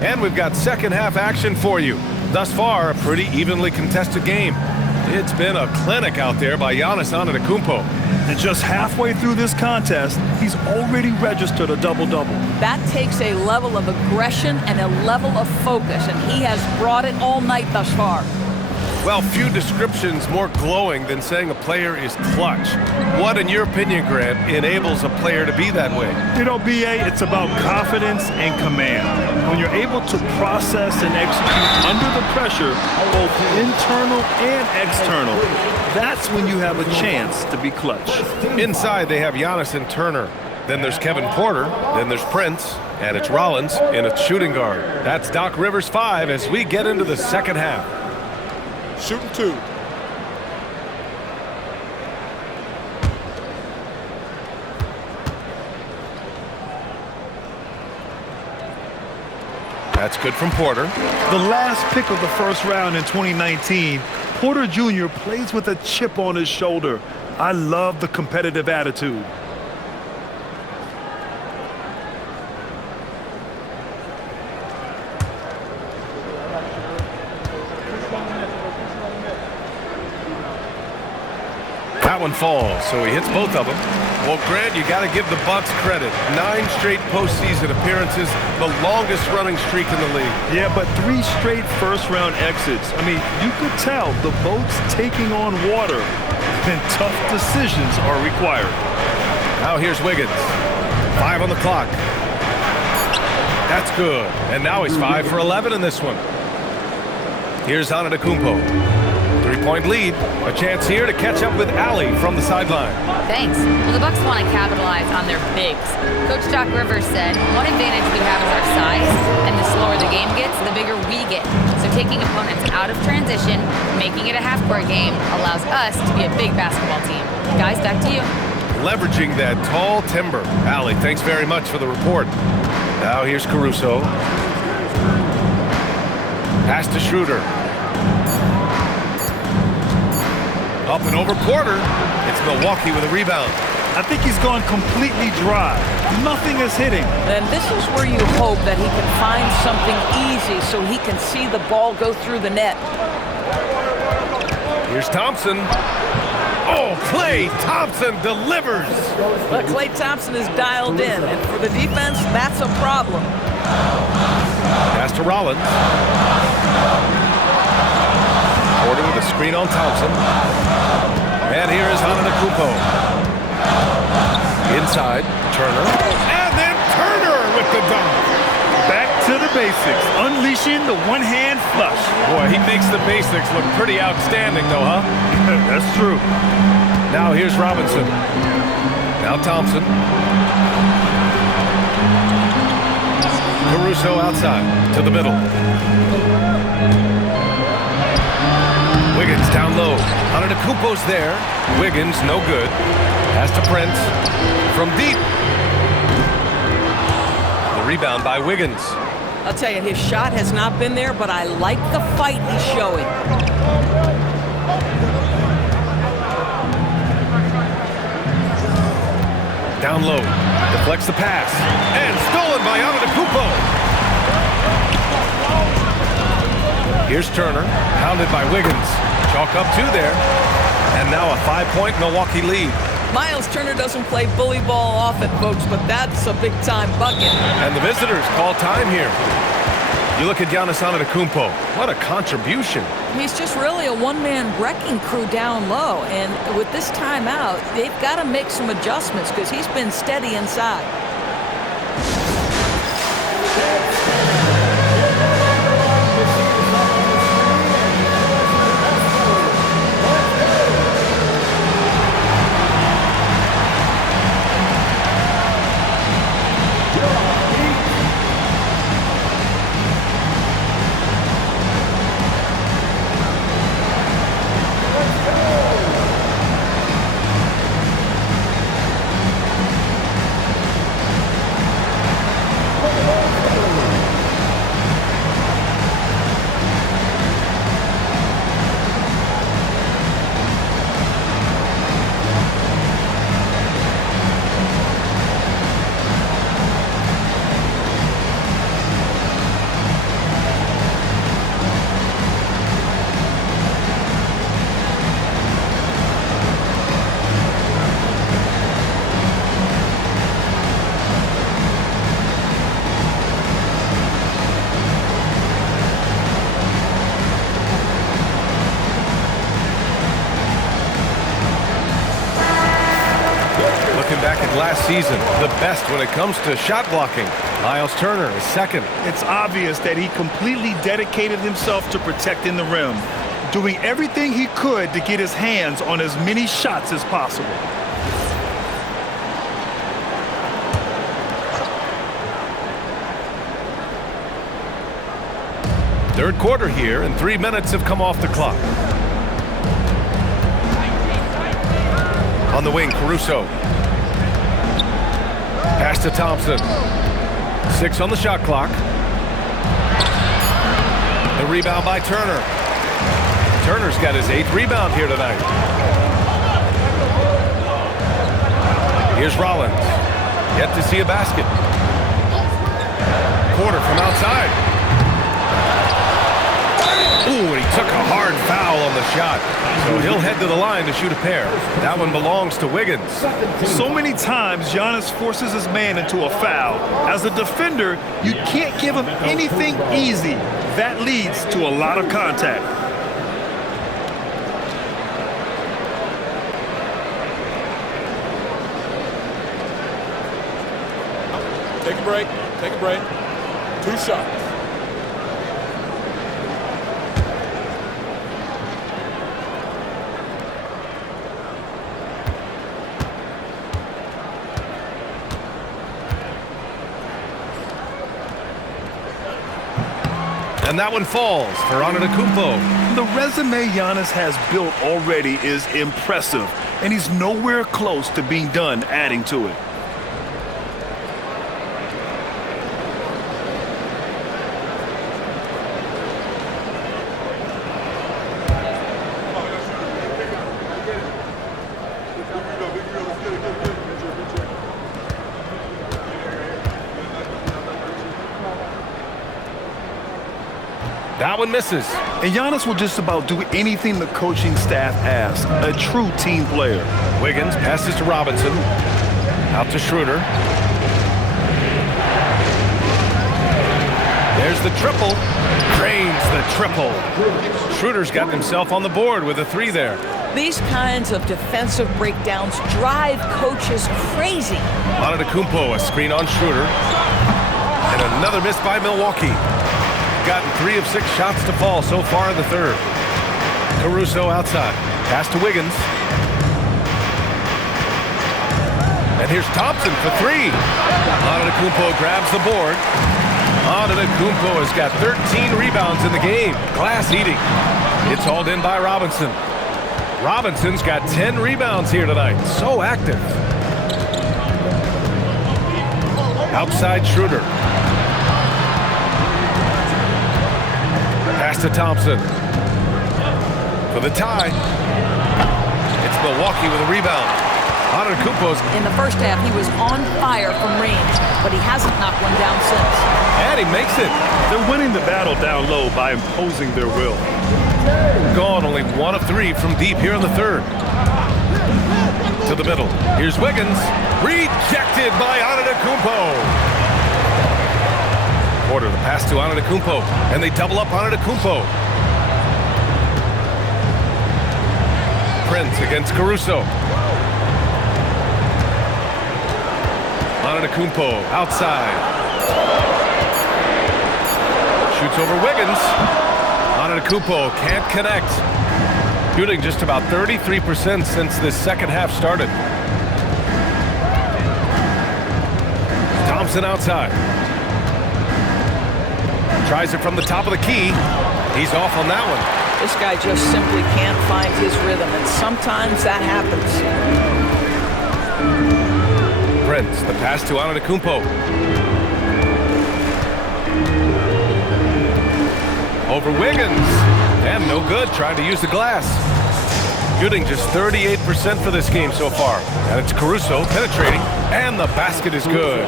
And we've got second half action for you. Thus far, a pretty evenly contested game. It's been a clinic out there by Giannis Antetokounmpo. And just halfway through this contest, he's already registered a double-double. That takes a level of aggression and a level of focus, and he has brought it all night thus far. Well, few descriptions more glowing than saying a player is clutch. What, in your opinion, Grant, enables a player to be that way? You know, B.A., it's about confidence and command. When you're able to process and execute under the pressure, both internal and external, that's when you have a chance to be clutch. Inside, they have Giannis and Turner. Then there's Kevin Porter. Then there's Prince. And it's Rollins in a shooting guard. That's Doc Rivers 5 as we get into the second half. Shooting 2. That's good from Porter. The last pick of the first round in 2019, Porter Jr. plays with a chip on his shoulder. I love the competitive attitude. That one falls, so he hits both of them. Well, Grant, you got to give the Bucks credit. 9 straight postseason appearances, the longest running streak in the league. Yeah, but 3 straight first-round exits. I mean, you could tell the boat's taking on water, and tough decisions are required. Now here's Wiggins. 5 on the clock. That's good. And now he's 5 for 11 in this one. Here's Antetokounmpo. 3-point lead. A chance here to catch up with Allie from the sideline. Thanks. Well, the Bucks want to capitalize on their bigs. Coach Doc Rivers said, one advantage we have is our size, and the slower the game gets, the bigger we get. So taking opponents out of transition, making it a half-court game, allows us to be a big basketball team. Guys, back to you. Leveraging that tall timber. Allie, thanks very much for the report. Now here's Caruso. Pass to Schroeder. Up and over Porter. It's Milwaukee with a rebound. I think he's gone completely dry. Nothing is hitting. And this is where you hope that he can find something easy so he can see the ball go through the net. Here's Thompson. Oh, Klay Thompson delivers. But Klay Thompson is dialed in, and for the defense, that's a problem. Pass to Rollins. Porter with a screen on Thompson. And here is Antetokounmpo. Inside, Turner. And then Turner with the dunk. Back to the basics, unleashing the one-hand flush. Boy, he makes the basics look pretty outstanding, though, huh? That's true. Now here's Robinson. Now Thompson. Caruso outside to the middle. Wiggins down low. Antetokounmpo's there. Wiggins no good. Pass to Prince from deep. The rebound by Wiggins. I'll tell you, his shot has not been there, but I like the fight he's showing. Down low. Deflects the pass. And stolen by Antetokounmpo. Here's Turner, pounded by Wiggins. Chalk up 2 there. And now a 5-point Milwaukee lead. Miles Turner doesn't play bully ball often, folks, but that's a big-time bucket. And the visitors call time here. You look at Giannis Antetokounmpo. What a contribution. He's just really a one-man wrecking crew down low. And with this timeout, they've got to make some adjustments because he's been steady inside. season. The best when it comes to shot blocking. Miles Turner is second. It's obvious that he completely dedicated himself to protecting the rim, doing everything he could to get his hands on as many shots as possible. Third quarter here, and 3 minutes have come off the clock. On the wing, Caruso. Pass to Thompson. 6 on the shot clock. The rebound by Turner. Turner's got his 8th rebound here tonight. Here's Rollins. Yet to see a basket. Porter from outside. Ooh, and he took a hard foul on the shot. So he'll head to the line to shoot a pair. That one belongs to Wiggins. So many times Giannis forces his man into a foul. As a defender, you can't give him anything easy. That leads to a lot of contact. Take a break. Take a break. 2 shots. And that one falls for Antetokounmpo. The resume Giannis has built already is impressive, and he's nowhere close to being done adding to it. That one misses. And Giannis will just about do anything the coaching staff asks. A true team player. Wiggins passes to Robinson. Out to Schroeder. There's the triple. Drains the triple. Schroeder's gotten himself on the board with a 3 there. These kinds of defensive breakdowns drive coaches crazy. Antetokounmpo, a screen on Schroeder. And another miss by Milwaukee. Gotten 3 of 6 shots to fall so far in the third. Caruso outside. Pass to Wiggins. And here's Thompson for 3. Antetokounmpo grabs the board. Antetokounmpo has got 13 rebounds in the game. Glass eating. It's hauled in by Robinson. Robinson's got 10 rebounds here tonight. So active. Outside Schroeder. Pass to Thompson. For the tie. It's Milwaukee with a rebound. Antetokounmpo's. In the first half, he was on fire from range, but he hasn't knocked one down since. And he makes it. They're winning the battle down low by imposing their will. Gone only 1 of 3 from deep here in the third. To the middle. Here's Wiggins. Rejected by Antetokounmpo. Porter, the pass to Antetokounmpo. And they double up Antetokounmpo. Prince against Caruso. Antetokounmpo outside. Shoots over Wiggins. Antetokounmpo can't connect. Shooting just about 33% since this second half started. Thompson outside. Tries it from the top of the key. He's off on that one. This guy just simply can't find his rhythm, and sometimes that happens. Prince, the pass to Antetokounmpo. Over Wiggins. And no good, trying to use the glass. Shooting just 38% for this game so far. And it's Caruso penetrating, and the basket is good.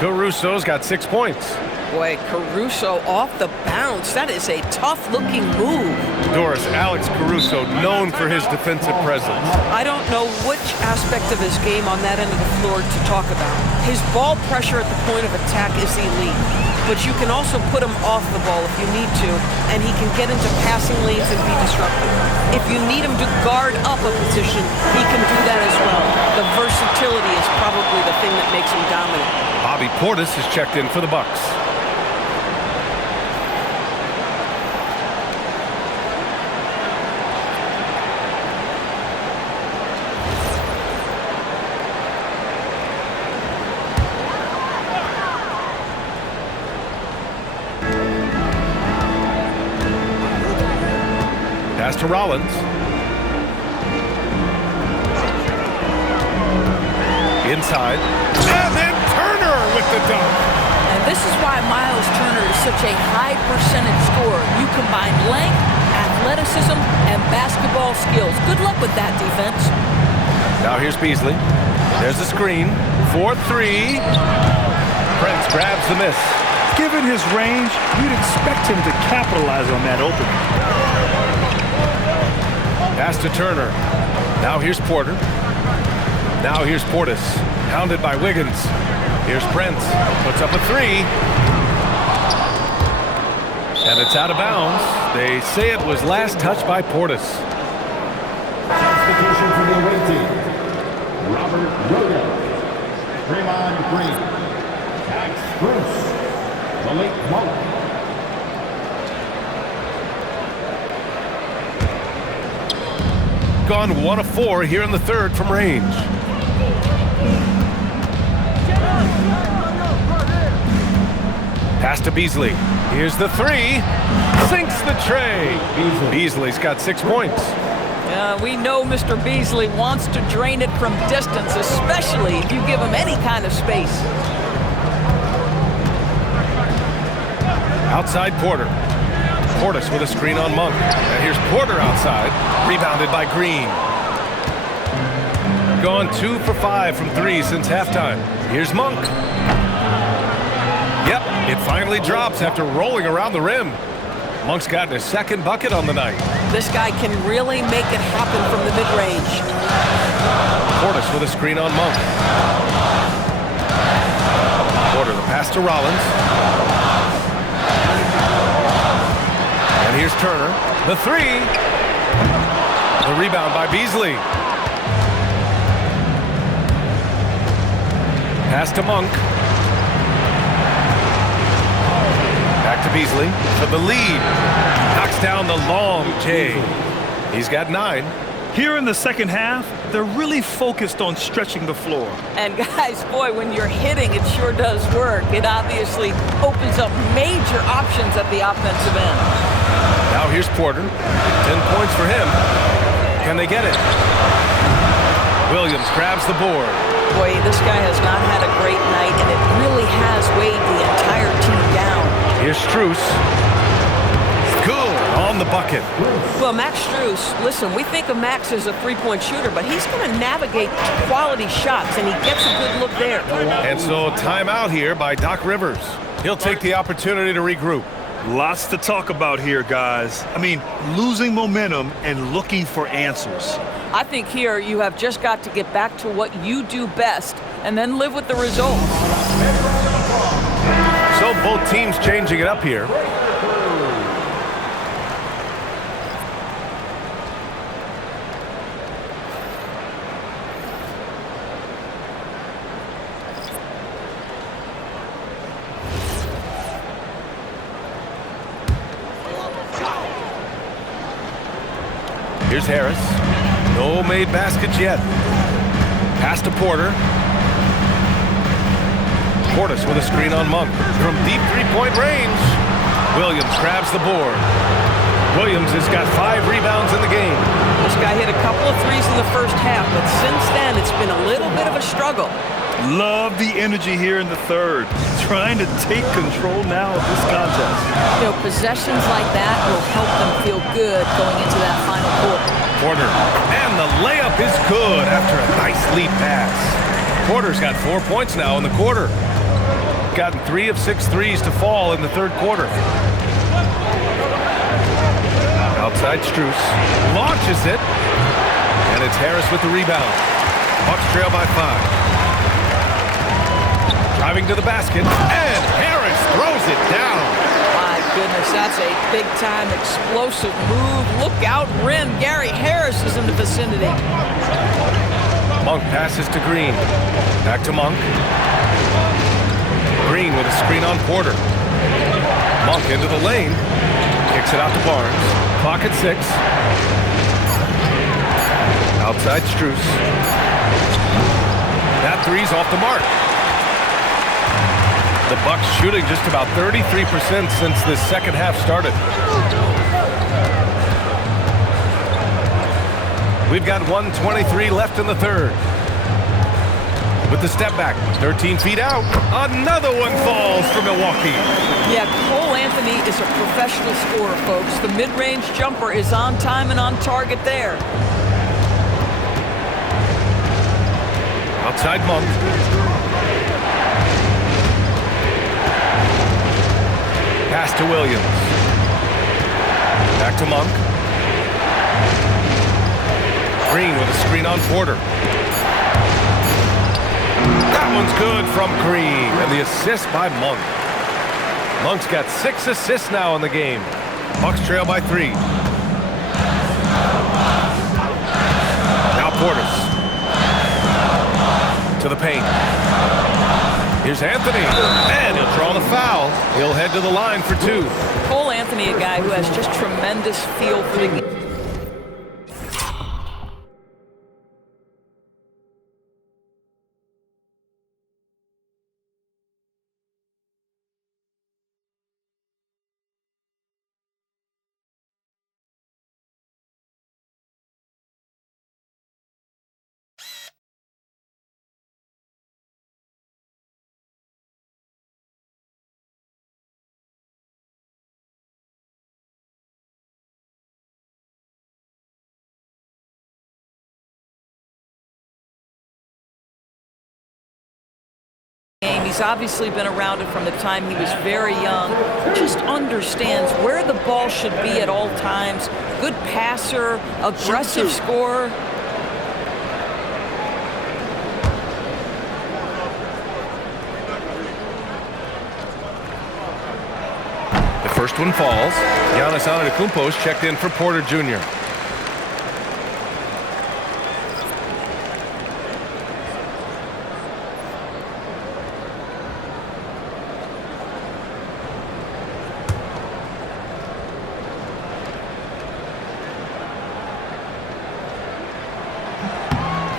Caruso's got 6 points. Boy, Caruso off the bounce. That is a tough-looking move. Doris, Alex Caruso, known for his defensive presence. I don't know which aspect of his game on that end of the floor to talk about. His ball pressure at the point of attack is elite. but you can also put him off the ball if you need to, and he can get into passing lanes and be disruptive. If you need him to guard up a position, he can do that as well. The versatility is probably the thing that makes him dominant. Bobby Portis is checked in for the Bucks. Pass to Rollins. Inside. And then Turner with the dunk. And this is why Miles Turner is such a high percentage scorer. You combine length, athleticism, and basketball skills. Good luck with that defense. Now here's Beasley. There's a screen. 4-3. Prince grabs the miss. Given his range, you'd expect him to capitalize on that opening. Pass to Turner. Now here's Porter. Now here's Portis. Hounded by Wiggins. Here's Prince. Puts up a three. And it's out of bounds. They say it was last touched by Portis. Substitution for the away team. Robert Williams. Draymond Green. Max Bruce. Malik Monk. Gone 1 of 4 here in the third from range. Pass to Beasley. Here's the three. Sinks the tray. Beasley's got 6 points. We know Mr. Beasley wants to drain it from distance, especially if you give him any kind of space. Outside Porter. Portis with a screen on Monk. And here's Porter outside. Rebounded by Green. Gone 2 for 5 from 3 since halftime. Here's Monk. Yep, it finally drops after rolling around the rim. Monk's gotten his second bucket on the night. This guy can really make it happen from the mid-range. Portis with a screen on Monk. Porter the pass to Rollins. And here's Turner. The three. The rebound by Beasley. Pass to Monk. Back to Beasley for the lead. Knocks down the long J. He's got 9. Here in the second half, they're really focused on stretching the floor. And guys, boy, when you're hitting, it sure does work. It obviously opens up major options at the offensive end. Now here's Porter. 10 points for him. Can they get it? Williams grabs the board. Boy, this guy has not had a great night, and it really has weighed the entire team down. Here's Strus. Good on the bucket. Well, Max Strus, listen, we think of Max as a three-point shooter, but he's going to navigate quality shots, and he gets a good look there. And so timeout here by Doc Rivers. He'll take the opportunity to regroup. Lots to talk about here, guys. I mean, losing momentum and looking for answers. I think here you have just got to get back to what you do best and then live with the results. So both teams changing it up here. Here's Harris. No made baskets yet. Pass to Porter. Portis with a screen on Monk. From deep three-point range. Williams grabs the board. Williams has got 5 rebounds in the game. This guy hit a couple of threes in the first half, but since then it's been a little bit of a struggle. Love the energy here in the third. Trying to take control now of this contest. You know, possessions like that will help them feel good going into that final quarter. Porter. And the layup is good after a nice lead pass. Porter's got 4 points now in the quarter. Gotten 3 of 6 threes to fall in the third quarter. Outside Strus. Launches it. And it's Harris with the rebound. Bucks trail by 5. Driving to the basket. And Harris throws it down. My goodness, that's a big-time explosive move. Look out, rim. Gary Harris is in the vicinity. Monk passes to Green. Back to Monk. Green with a screen on Porter. Monk into the lane. Kicks it out to Barnes. Clock at 6. Outside Strus. That three's off the mark. The Bucks shooting just about 33% since this second half started. We've got 1:23 left in the third. With the step back, 13 feet out. Another one falls for Milwaukee. Yeah, Cole Anthony is a professional scorer, folks. The mid-range jumper is on time and on target there. Outside Monk. Pass to Williams. Back to Monk. Green with a screen on Porter. That one's good from Green. And the assist by Monk. Monk's got 6 assists now in the game. Bucks trail by 3. Now Portis. To the paint. Here's Anthony. And he'll draw the foul. He'll head to the line for 2. Cole Anthony, a guy who has just tremendous feel for the game. He's obviously been around it from the time he was very young. Just understands where the ball should be at all times. Good passer, aggressive scorer. The first one falls. Giannis Antetokounmpo is checked in for Porter Jr.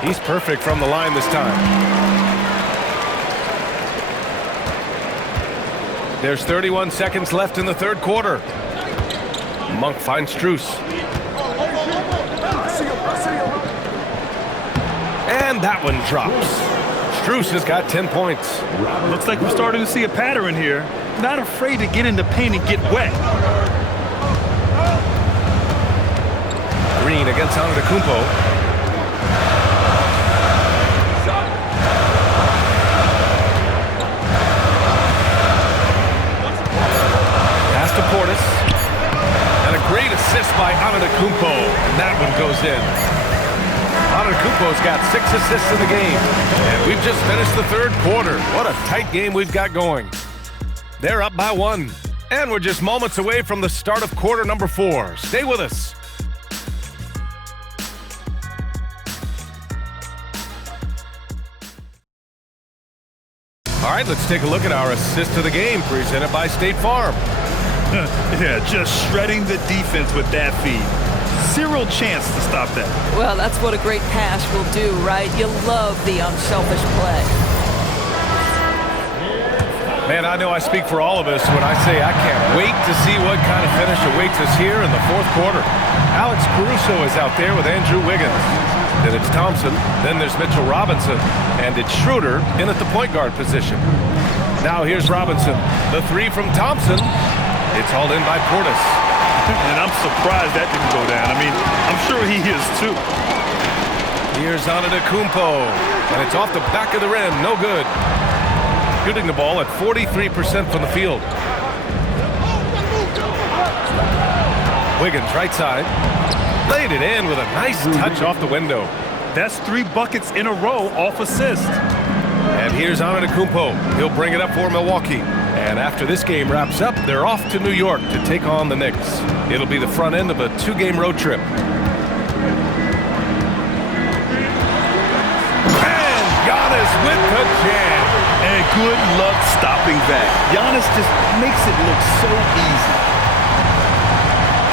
He's perfect from the line this time. There's 31 seconds left in the third quarter. Monk finds Strus. And that one drops. Strus has got 10 points. Looks like we're starting to see a pattern here. Not afraid to get in the paint and get wet. Green against Antetokounmpo. To Portis, and a great assist by Antetokounmpo, and that one goes in. Antetokounmpo's got 6 assists in the game, and we've just finished the third quarter. What a tight game we've got going. They're up by 1, and we're just moments away from the start of quarter number 4. Stay with us. All right, let's take a look at our assist of the game presented by State Farm. Yeah, just shredding the defense with that feed. Zero chance to stop that. Well, that's what a great pass will do, right? You love the unselfish play. Man, I know I speak for all of us when I say I can't wait to see what kind of finish awaits us here in the fourth quarter. Alex Caruso is out there with Andrew Wiggins. Then it's Thompson. Then there's Mitchell Robinson. And it's Schroeder in at the point guard position. Now here's Robinson. The 3 from Thompson. It's hauled in by Portis. And I'm surprised that didn't go down. I mean, I'm sure he is too. Here's Antetokounmpo. And it's off the back of the rim. No good. Shooting the ball at 43% from the field. Wiggins right side. Laid it in with a nice touch off the window. That's 3 buckets in a row off assist. And here's Antetokounmpo. He'll bring it up for Milwaukee. And after this game wraps up, they're off to New York to take on the Knicks. It'll be the front end of a 2-game road trip. And Giannis with the jam. And good luck stopping that. Giannis just makes it look so easy.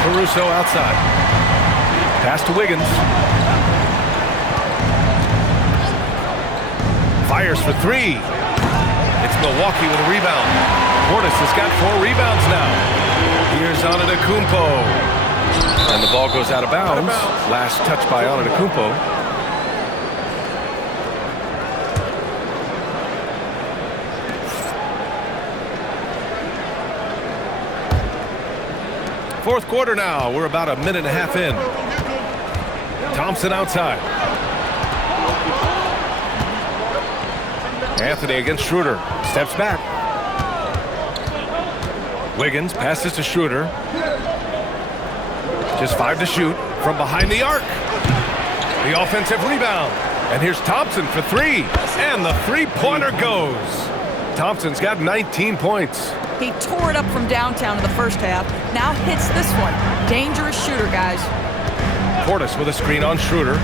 Caruso outside. Pass to Wiggins. Fires for 3. It's Milwaukee with a rebound. Portis has got 4 rebounds now. Here's Antetokounmpo. And the ball goes out of bounds. Last touch by Antetokounmpo. Fourth quarter now. We're about a minute and a half in. Thompson outside. Anthony against Schroeder. Steps back. Wiggins passes to Schroeder. Just 5 to shoot from behind the arc. The offensive rebound. And here's Thompson for 3. And the three-pointer goes. Thompson's got 19 points. He tore it up from downtown in the first half. Now hits this one. Dangerous shooter, guys. Portis with a screen on Schroeder.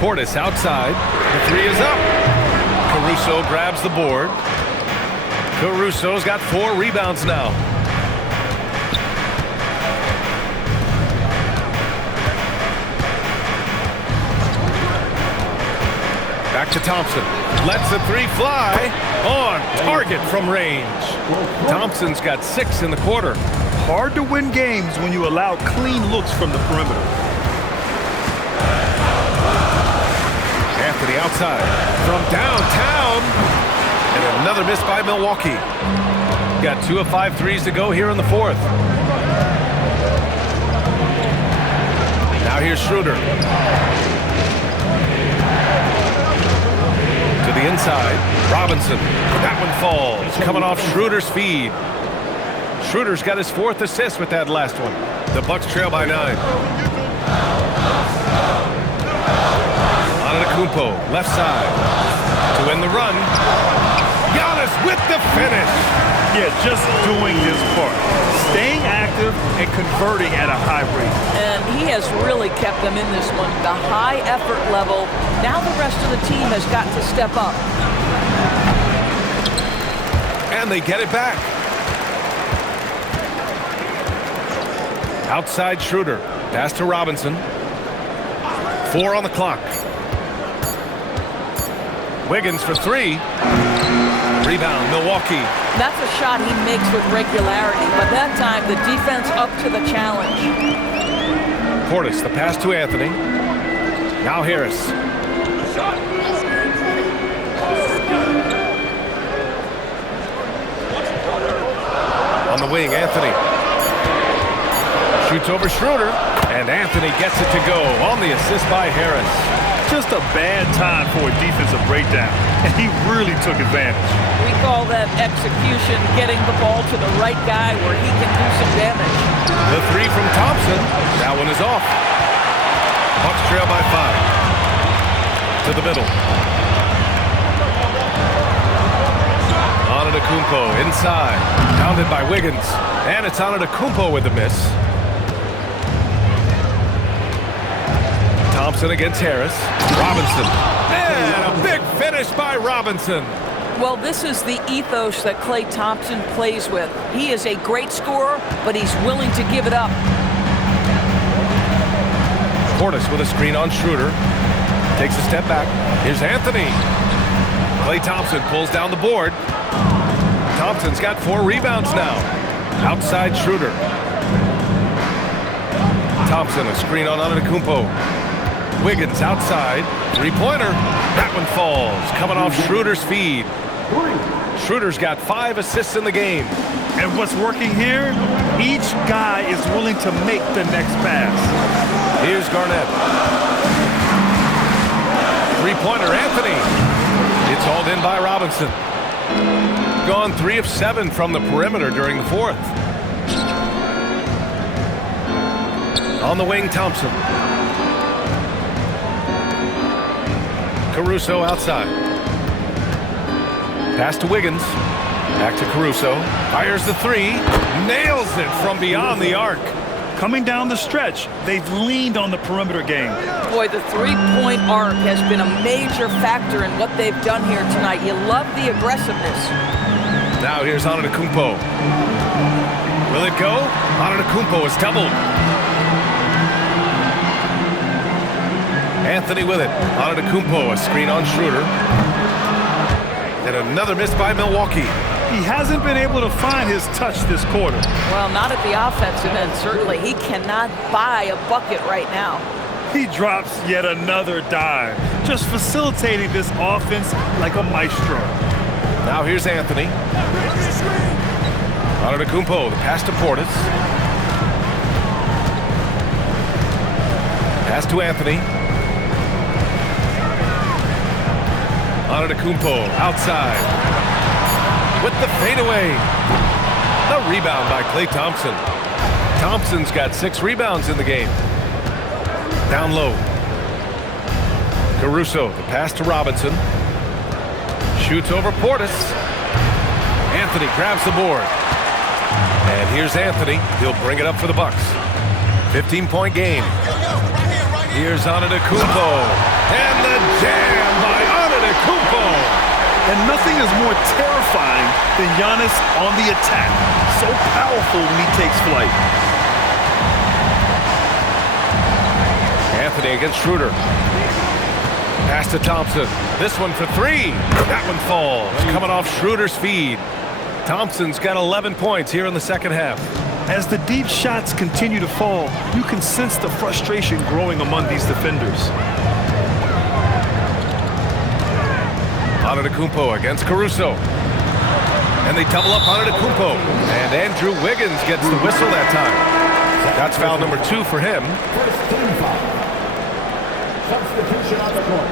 Portis outside. The 3 is up. Caruso grabs the board. Caruso's got 4 rebounds now. Back to Thompson. Lets the 3 fly. On target from range. Thompson's got 6 in the quarter. Hard to win games when you allow clean looks from the perimeter. Anthony outside from downtown. And another miss by Milwaukee. Got 2 of 5 threes to go here in the fourth. Now here's Schroeder. To the inside. Robinson. That one falls. Coming off Schroeder's feed. Schroeder's got his 4th assist with that last one. The Bucks trail by 9. Antetokounmpo, left side. To win the run. Giannis with the finish. Yeah, just doing his part. Staying active and converting at a high rate. And he has really kept them in this one. The high effort level. Now the rest of the team has got to step up. And they get it back. Outside Schroeder. Pass to Robinson. 4 on the clock. Wiggins for 3. Rebound, Milwaukee. That's a shot he makes with regularity, but that time the defense up to the challenge. Portis, the pass to Anthony. Now Harris. On the wing, Anthony. Shoots over Schroeder, and Anthony gets it to go on the assist by Harris. Just a bad time for a defensive breakdown, and he really took advantage. We call that execution, getting the ball to the right guy where he can do some damage. The 3 from Thompson. That one is off. Bucks trail by 5. To the middle. Antetokounmpo inside. Pounded by Wiggins. And it's Antetokounmpo with the miss. Thompson against Harris. Robinson. And a big finish by Robinson. Well, this is the ethos that Klay Thompson plays with. He is a great scorer, but he's willing to give it up. Portis with a screen on Schroeder. Takes a step back. Here's Anthony. Klay Thompson pulls down the board. Thompson's got 4 rebounds now. Outside Schroeder. Thompson, a screen on Antetokounmpo. Wiggins outside. 3-pointer. That one falls. Coming off Schroeder's feed. Schroeder's got 5 assists in the game. And what's working here? Each guy is willing to make the next pass. Here's Garnett. 3-pointer, Anthony. It's hauled in by Robinson. Gone 3 of 7 from the perimeter during the fourth. On the wing, Thompson. Caruso outside. Pass to Wiggins. Back to Caruso. Fires the three. Nails it from beyond the arc. Coming down the stretch, they've leaned on the perimeter game. Boy, the three-point arc has been a major factor in what they've done here tonight. You love the aggressiveness. Now here's Antetokounmpo. Will it go? Antetokounmpo is doubled. Anthony with it. Antetokounmpo, a screen on Schroeder. And another miss by Milwaukee. He hasn't been able to find his touch this quarter. Well, not at the offensive end, certainly. He cannot buy a bucket right now. He drops yet another dive, just facilitating this offense like a maestro. Now here's Anthony. Antetokounmpo, the pass to Portis. Pass to Anthony. Antetokounmpo outside. With the fadeaway. The rebound by Klay Thompson. Thompson's got 6 rebounds in the game. Down low. Caruso, the pass to Robinson. Shoots over Portis. Anthony grabs the board. And here's Anthony. He'll bring it up for the Bucks. 15-point game. Here's Antetokounmpo. And the jam by Antetokounmpo. And nothing is more terrifying than Giannis on the attack. So powerful when he takes flight. Anthony against Schroeder. Pass to Thompson. This one for 3. That one falls. Coming off Schroeder's feed. Thompson's got 11 points here in the second half. As the deep shots continue to fall, you can sense the frustration growing among these defenders. Antetokounmpo against Caruso. And they double up Antetokounmpo. And Andrew Wiggins gets the whistle that time. That's foul number 2 for him. First team foul. Substitution on the court.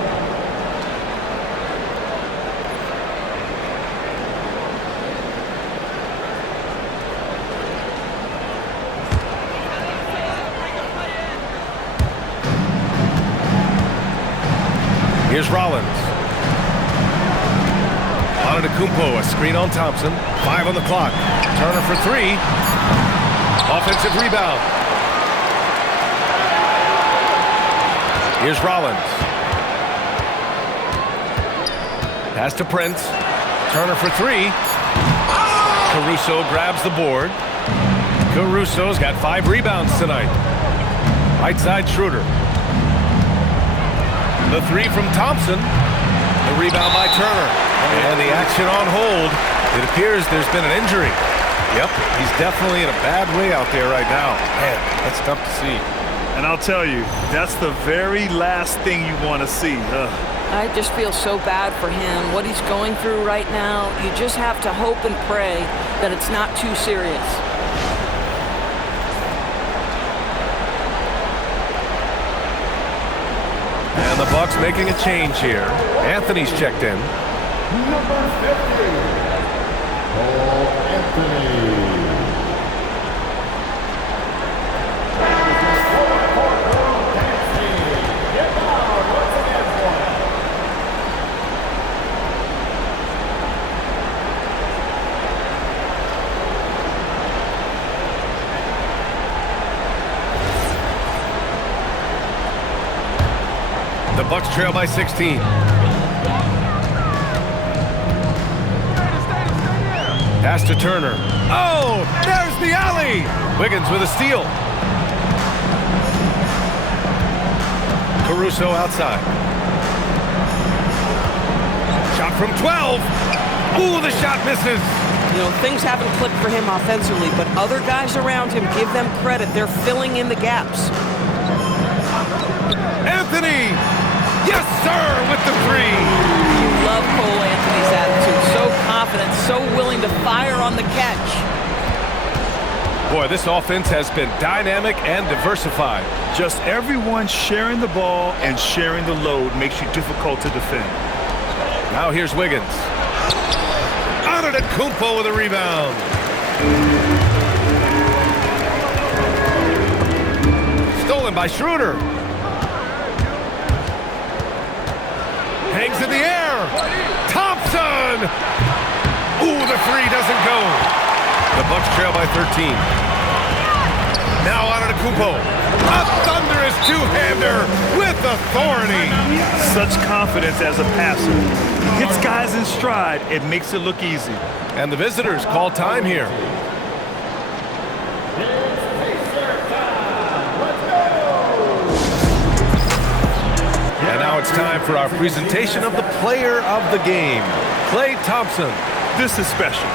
Here's Rollins. Antetokounmpo, a screen on Thompson. 5 on the clock. Turner for 3. Offensive rebound. Here's Rollins. Pass to Prince. Turner for 3. Caruso grabs the board. Caruso's got 5 rebounds tonight. Right side Schroeder. The 3 from Thompson. The rebound by Turner. And the action on hold. It appears there's been an injury. Yep, he's definitely in a bad way out there right now. Man, that's tough to see. And I'll tell you, that's the very last thing you want to see. I just feel so bad for him. What he's going through right now, you just have to hope and pray that it's not too serious. And the Bucks making a change here. Anthony's checked in. Number 50. Cole Anthony. The Bucks trail by 16. Pass to Turner. Oh, there's the alley. Wiggins with a steal. Caruso outside. Shot from 12. Ooh, the shot misses. You know, things haven't clicked for him offensively, but other guys around him, give them credit. They're filling in the gaps. Anthony. Yes, sir, with the 3. You love Cole Anthony's attitude. So confident, so willing to fire on the catch. Boy, this offense has been dynamic and diversified. Just everyone sharing the ball and sharing the load makes you difficult to defend. Now here's Wiggins. Antetokounmpo with a rebound. Stolen by Schroeder. Hangs in the air. Thompson. Ooh, the three doesn't go. The Bucks trail by 13. Now Antetokounmpo. A thunderous two-hander with authority. Such confidence as a passer. Hits guys in stride. It makes it look easy. And the visitors call time here. And now it's time for our presentation of the player of the game, Klay Thompson. This is special.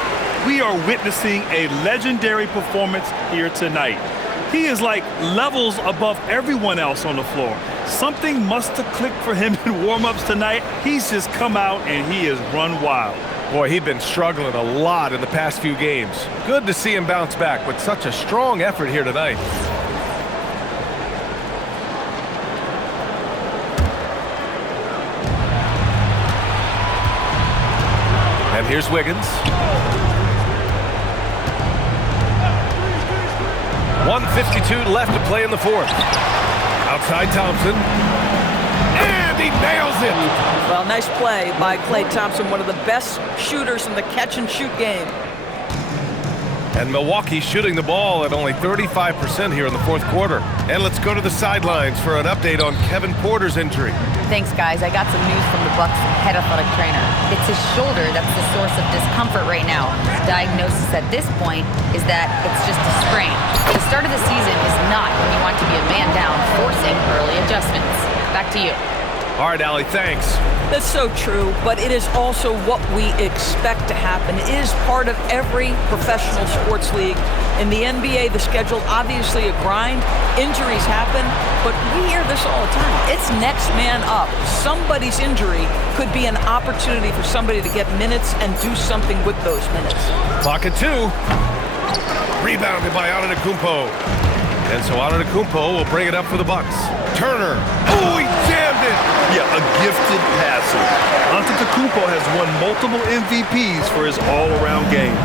We are witnessing a legendary performance here tonight. He is like levels above everyone else on the floor. Something must have clicked for him in warm-ups tonight. He's just come out and he has run wild. Boy, he'd been struggling a lot in the past few games. Good to see him bounce back with such a strong effort here tonight. And here's Wiggins. 1:52 left to play in the fourth. Outside Thompson. And he nails it. Well, nice play by Klay Thompson, one of the best shooters in the catch-and-shoot game. And Milwaukee shooting the ball at only 35% here in the fourth quarter. And let's go to the sidelines for an update on Kevin Porter's injury. Thanks, guys. I got some news from the Bucks head athletic trainer. It's his shoulder that's the source of discomfort right now. The diagnosis at this point is that it's just a sprain. The start of the season is not when you want to be a man down, forcing early adjustments. Back to you. All right, Allie, thanks. That's so true, but it is also what we expect to happen. It is part of every professional sports league. In the NBA, the schedule, obviously a grind. Injuries happen, but we hear this all the time. It's next man up. Somebody's injury could be an opportunity for somebody to get minutes and do something with those minutes. Clock at 2. Rebounded by Antetokounmpo. And so Antetokounmpo will bring it up for the Bucks. Turner. Oh, he jammed it. Yeah, a gifted passer. Antetokounmpo has won multiple MVPs for his all-around game.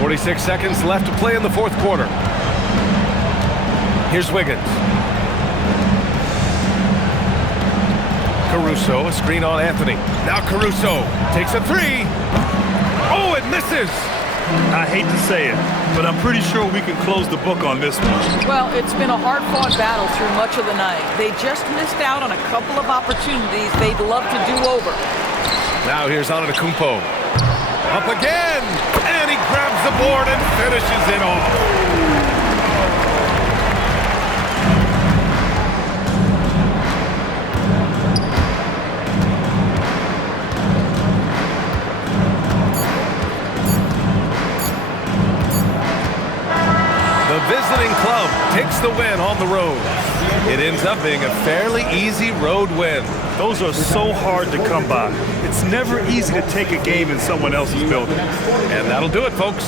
46 seconds left to play in the fourth quarter. Here's Wiggins. Caruso, a screen on Anthony. Now Caruso takes a three. Oh, it misses. I hate to say it, but I'm pretty sure we can close the book on this one. Well, it's been a hard-fought battle through much of the night. They just missed out on a couple of opportunities they'd love to do over. Now here's Antetokounmpo. Up again, and he grabs the board and finishes it off. The visiting club takes the win on the road. It ends up being a fairly easy road win. Those are so hard to come by. It's never easy to take a game in someone else's building. And that'll do it, folks.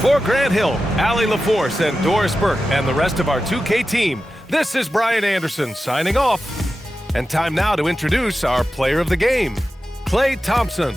For Grant Hill, Allie LaForce, and Doris Burke, and the rest of our 2K team, this is Brian Anderson signing off. And time now to introduce our player of the game, Klay Thompson.